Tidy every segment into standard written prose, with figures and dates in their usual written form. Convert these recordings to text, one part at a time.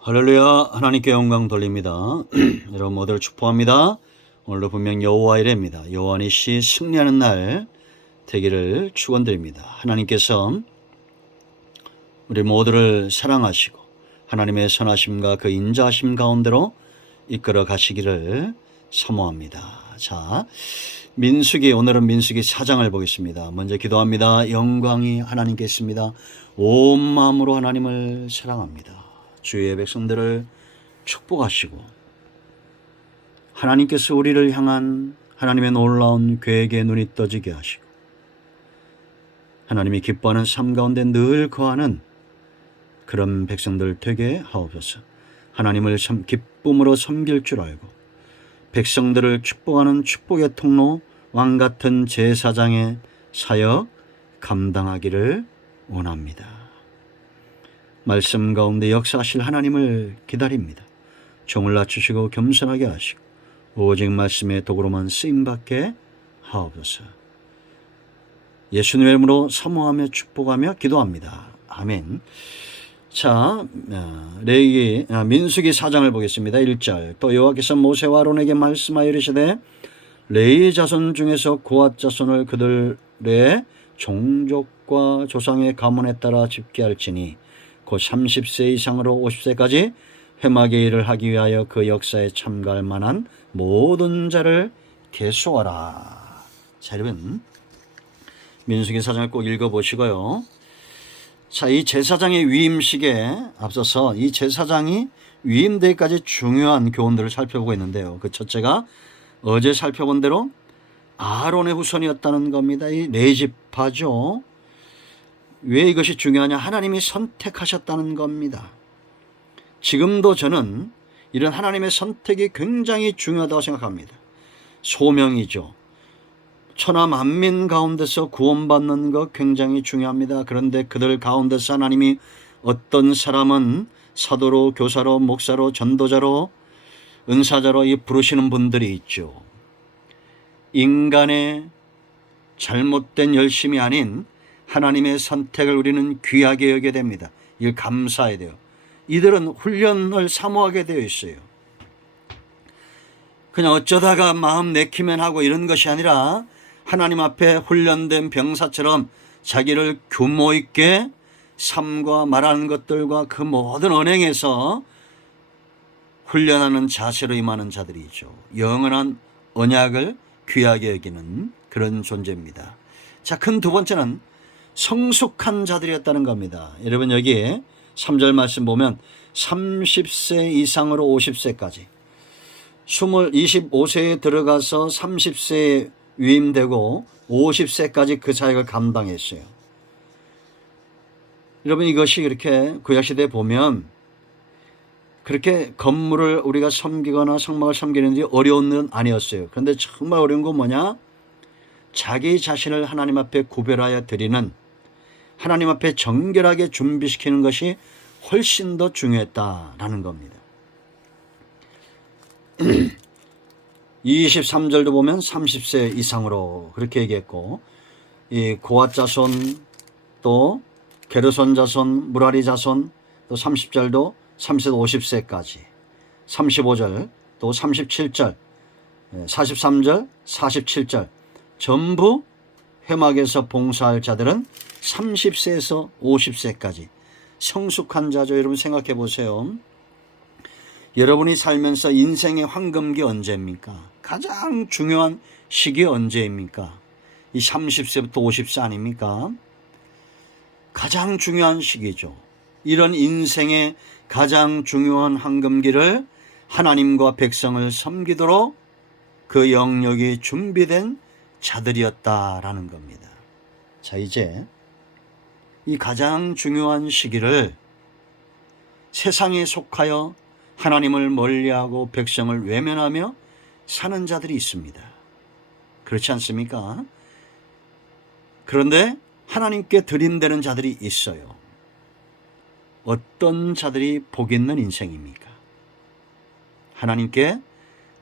할렐루야. 하나님께 영광 돌립니다. 여러분 모두를 축복합니다. 오늘도 분명 여호와 이레입니다. 여호와니시 승리하는 날 되기를 축원드립니다. 하나님께서 우리 모두를 사랑하시고 하나님의 선하심과 그 인자하심 가운데로 이끌어 가시기를 사모합니다. 자, 오늘은 민수기 4장을 보겠습니다. 먼저 기도합니다. 영광이 하나님께 있습니다. 온 마음으로 하나님을 사랑합니다. 주의 백성들을 축복하시고 하나님께서 우리를 향한 하나님의 놀라운 계획에 눈이 떠지게 하시고 하나님이 기뻐하는 삶 가운데 늘 거하는 그런 백성들 되게 하옵소서. 하나님을 기쁨으로 섬길 줄 알고 백성들을 축복하는 축복의 통로 왕같은 제사장의 사역 감당하기를 원합니다. 말씀 가운데 역사하실 하나님을 기다립니다. 종을 낮추시고 겸손하게 하시고 오직 말씀의 도구로만 쓰임받게 하옵소서. 예수님의 이름으로 사모하며 축복하며 기도합니다. 아멘. 자, 민수기 4장을 보겠습니다. 1절. 또 여호와께서 모세와 아론에게 말씀하여 이르시되 레위 자손 중에서 고앗 자손을 그들의 종족과 조상의 가문에 따라 집계할지니 곧 30세 이상으로 50세까지 회막의 일을 하기 위하여 그 역사에 참가할 만한 모든 자를 계수하라. 자, 여러분 민수기 4장을 꼭 읽어보시고요. 자, 이 제사장의 위임식에 앞서서 이 제사장이 위임되기까지 중요한 교훈들을 살펴보고 있는데요. 그 첫째가 어제 살펴본 대로 아론의 후손이었다는 겁니다. 이 레위지파죠. 왜 이것이 중요하냐? 하나님이 선택하셨다는 겁니다. 지금도 저는 이런 하나님의 선택이 굉장히 중요하다고 생각합니다. 소명이죠. 천하 만민 가운데서 구원받는 것 굉장히 중요합니다. 그런데 그들 가운데서 하나님이 어떤 사람은 사도로, 교사로, 목사로, 전도자로, 은사자로 부르시는 분들이 있죠. 인간의 잘못된 열심이 아닌 하나님의 선택을 우리는 귀하게 여겨야 됩니다. 이걸 감사해야 돼요. 이들은 훈련을 사모하게 되어 있어요. 그냥 어쩌다가 마음 내키면 하고 이런 것이 아니라 하나님 앞에 훈련된 병사처럼 자기를 규모 있게 삶과 말하는 것들과 그 모든 언행에서 훈련하는 자세로 임하는 자들이죠. 영원한 언약을 귀하게 여기는 그런 존재입니다. 자, 큰 두 번째는 성숙한 자들이었다는 겁니다. 여러분 여기에 3절 말씀 보면 30세 이상으로 50세까지 25세에 들어가서 30세에 위임되고 50세까지 그 사역을 감당했어요. 여러분 이것이 그렇게 구약시대에 보면 그렇게 건물을 우리가 섬기거나 성막을 섬기는 데 어려운 건 아니었어요. 그런데 정말 어려운 건 뭐냐? 자기 자신을 하나님 앞에 구별하여 드리는 하나님 앞에 정결하게 준비시키는 것이 훨씬 더 중요했다라는 겁니다. 23절도 보면 30세 이상으로 그렇게 얘기했고 이 고앗 자손 또 게르손 자손 무라리 자손 또 30절도 30에서 50세까지 35절 또 37절 43절 47절 전부 회막에서 봉사할 자들은 30세에서 50세까지 성숙한 자죠. 여러분 생각해 보세요. 여러분이 살면서 인생의 황금기 언제입니까? 가장 중요한 시기 언제입니까? 이 30세부터 50세 아닙니까? 가장 중요한 시기죠. 이런 인생의 가장 중요한 황금기를 하나님과 백성을 섬기도록 그 영역이 준비된 자들이었다라는 겁니다. 자, 이제 이 가장 중요한 시기를 세상에 속하여 하나님을 멀리하고 백성을 외면하며 사는 자들이 있습니다. 그렇지 않습니까? 그런데 하나님께 드림되는 자들이 있어요. 어떤 자들이 복 있는 인생입니까? 하나님께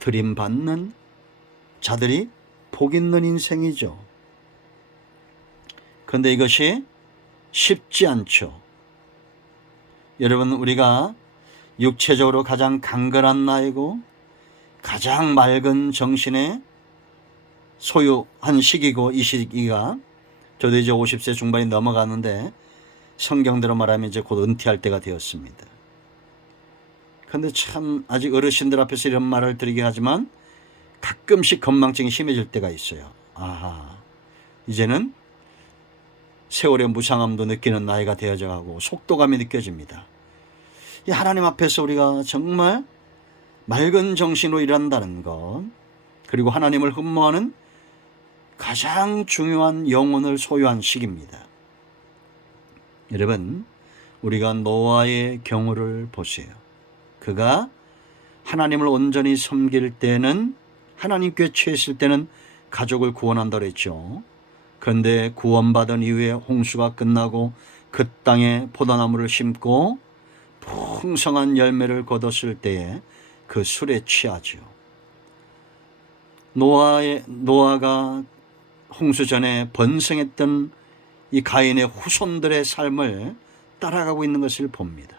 드림받는 자들이 복 있는 인생이죠. 그런데 이것이 쉽지 않죠. 여러분 우리가 육체적으로 가장 강건한 나이고 가장 맑은 정신에 소유한 시기고, 이 시기가 저도 이제 50세 중반이 넘어가는데 성경대로 말하면 이제 곧 은퇴할 때가 되었습니다. 그런데 참 아직 어르신들 앞에서 이런 말을 드리긴 하지만 가끔씩 건망증이 심해질 때가 있어요. 아하, 이제는 세월의 무상함도 느끼는 나이가 되어져 가고 속도감이 느껴집니다. 이 하나님 앞에서 우리가 정말 맑은 정신으로 일한다는 것, 그리고 하나님을 흠모하는 가장 중요한 영혼을 소유한 시기입니다. 여러분, 우리가 노아의 경우를 보세요. 그가 하나님을 온전히 섬길 때는, 하나님께 취했을 때는 가족을 구원한다고 했죠. 그런데 구원받은 이후에 홍수가 끝나고 그 땅에 포도나무를 심고 풍성한 열매를 거뒀을 때에 그 술에 취하죠. 노아가 홍수 전에 번성했던 이 가인의 후손들의 삶을 따라가고 있는 것을 봅니다.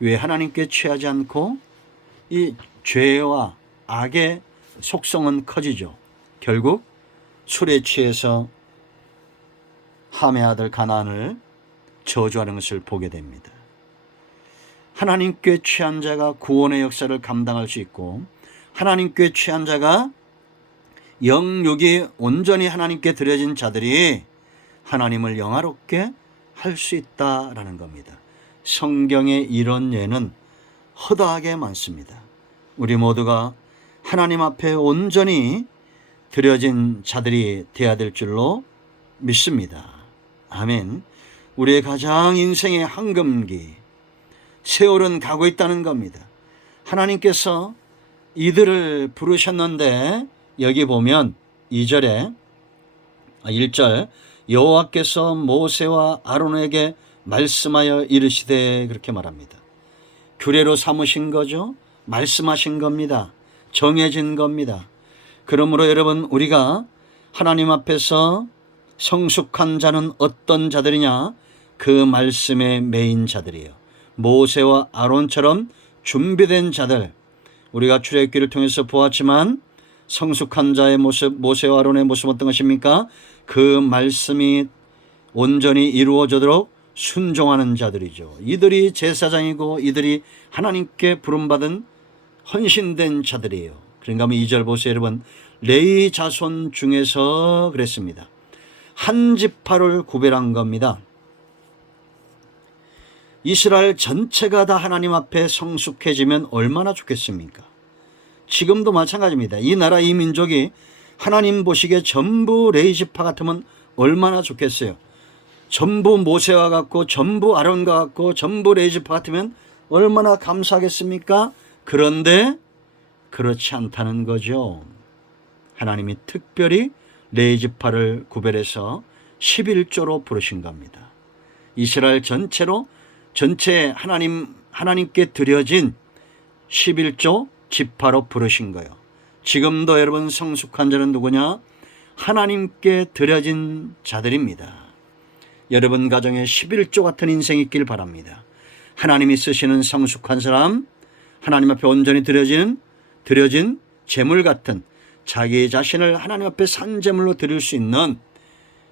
왜 하나님께 취하지 않고 이 죄와 악의 속성은 커지죠. 결국 술에 취해서 함의 아들 가나안을 저주하는 것을 보게 됩니다. 하나님께 취한 자가 구원의 역사를 감당할 수 있고, 하나님께 취한 자가 영육이 온전히 하나님께 드려진 자들이 하나님을 영화롭게 할 수 있다라는 겁니다. 성경의 이런 예는 허다하게 많습니다. 우리 모두가 하나님 앞에 온전히 드려진 자들이 되어야 될 줄로 믿습니다. 아멘. 우리의 가장 인생의 황금기, 세월은 가고 있다는 겁니다. 하나님께서 이들을 부르셨는데, 여기 보면 1절 여호와께서 모세와 아론에게 말씀하여 이르시되, 그렇게 말합니다. 규례로 삼으신 거죠. 말씀하신 겁니다. 정해진 겁니다. 그러므로 여러분, 우리가 하나님 앞에서 성숙한 자는 어떤 자들이냐? 그 말씀에 매인 자들이에요. 모세와 아론처럼 준비된 자들, 우리가 출애굽기를 통해서 보았지만 성숙한 자의 모습, 모세와 아론의 모습 어떤 것입니까? 그 말씀이 온전히 이루어지도록 순종하는 자들이죠. 이들이 제사장이고 이들이 하나님께 부름받은 헌신된 자들이에요. 그러니까 2절 보세요, 여러분. 레위 자손 중에서 그랬습니다. 한 지파를 구별한 겁니다. 이스라엘 전체가 다 하나님 앞에 성숙해지면 얼마나 좋겠습니까? 지금도 마찬가지입니다. 이 나라, 이 민족이 하나님 보시기에 전부 레위 지파 같으면 얼마나 좋겠어요. 전부 모세와 같고 전부 아론과 같고 전부 레위 지파 같으면 얼마나 감사하겠습니까? 그런데 그렇지 않다는 거죠. 하나님이 특별히 레위 지파를 구별해서 11조로 부르신 겁니다. 이스라엘 전체 하나님께 드려진 11조 지파로 부르신 거예요. 지금도 여러분 성숙한 자는 누구냐? 하나님께 드려진 자들입니다. 여러분 가정에 11조 같은 인생이 있길 바랍니다. 하나님이 쓰시는 성숙한 사람, 하나님 앞에 온전히 드려진 제물 같은 자기 자신을 하나님 앞에 산제물로 드릴 수 있는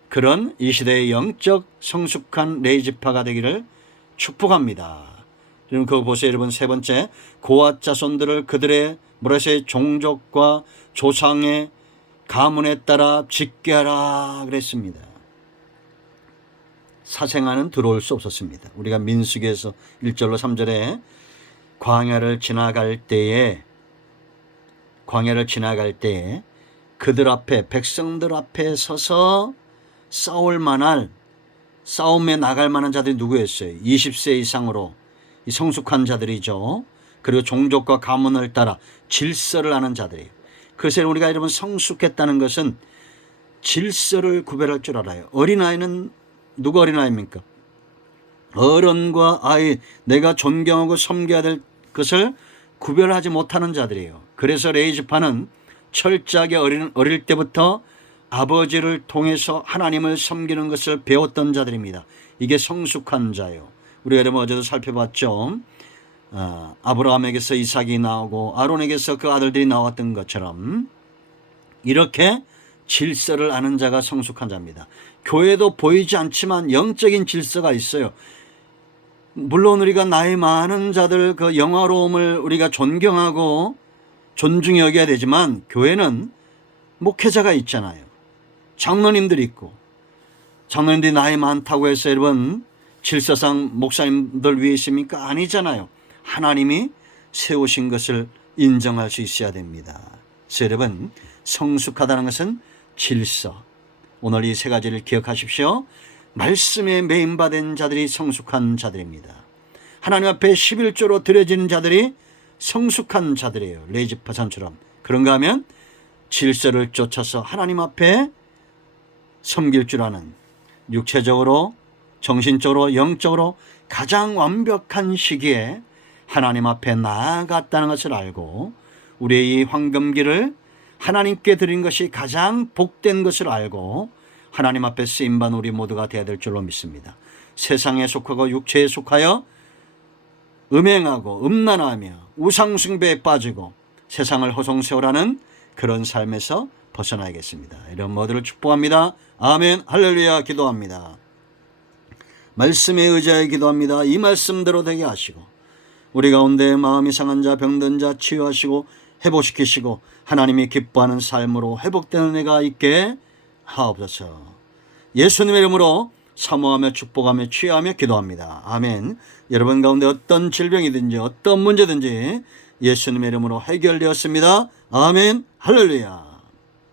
그런 이 시대의 영적 성숙한 레위 지파가 되기를 축복합니다. 그럼 그거 보세요, 여러분. 세 번째, 고앗 자손들을 그들의 모래의 종족과 조상의 가문에 따라 짓게 하라 그랬습니다. 사생아는 들어올 수 없었습니다. 우리가 민수기에서 1절로 3절에 광야를 지나갈 때에 그들 앞에, 백성들 앞에 서서 싸움에 나갈 만한 자들이 누구였어요? 20세 이상으로 이 성숙한 자들이죠. 그리고 종족과 가문을 따라 질서를 아는 자들이에요. 그래서 우리가 여러분 성숙했다는 것은 질서를 구별할 줄 알아요. 어린아이는 누가 어린아이입니까? 어른과 아이, 내가 존경하고 섬겨야 될 것을 구별하지 못하는 자들이에요. 그래서 레위 지파는 철저하게 어릴 때부터 아버지를 통해서 하나님을 섬기는 것을 배웠던 자들입니다. 이게 성숙한 자예요. 우리가 여러분 어제도 살펴봤죠. 아브라함에게서 이삭이 나오고 아론에게서 그 아들들이 나왔던 것처럼 이렇게 질서를 아는 자가 성숙한 자입니다. 교회도 보이지 않지만 영적인 질서가 있어요. 물론 우리가 나이 많은 자들 그 영화로움을 우리가 존경하고 존중히 여겨야 되지만 교회는 목회자가 있잖아요. 장로님들이 있고, 장로님들이 나이 많다고 해서 여러분 질서상 목사님들 위에 있습니까? 아니잖아요. 하나님이 세우신 것을 인정할 수 있어야 됩니다. 그래서 여러분 성숙하다는 것은 질서, 오늘 이 세 가지를 기억하십시오. 말씀에 매인받은 자들이 성숙한 자들입니다. 하나님 앞에 11조로 드려지는 자들이 성숙한 자들이에요. 레위지파산처럼. 그런가 하면 질서를 쫓아서 하나님 앞에 섬길 줄 아는, 육체적으로 정신적으로 영적으로 가장 완벽한 시기에 하나님 앞에 나아갔다는 것을 알고 우리의 이 황금기를 하나님께 드린 것이 가장 복된 것을 알고 하나님 앞에 쓰임받은 우리 모두가 되어야 될 줄로 믿습니다. 세상에 속하고 육체에 속하여 음행하고 음란하며 우상숭배에 빠지고 세상을 허송세월하는 그런 삶에서 벗어나야겠습니다. 이런 모두를 축복합니다. 아멘. 할렐루야. 기도합니다. 말씀에 의지하여 기도합니다. 이 말씀대로 되게 하시고 우리 가운데 마음이 상한 자 병든 자 치유하시고 회복시키시고 하나님이 기뻐하는 삶으로 회복되는 은혜가 있게 하옵소서. 예수님의 이름으로 사모하며 축복하며 취하며 기도합니다. 아멘. 여러분 가운데 어떤 질병이든지 어떤 문제든지 예수님의 이름으로 해결되었습니다. 아멘. 할렐루야.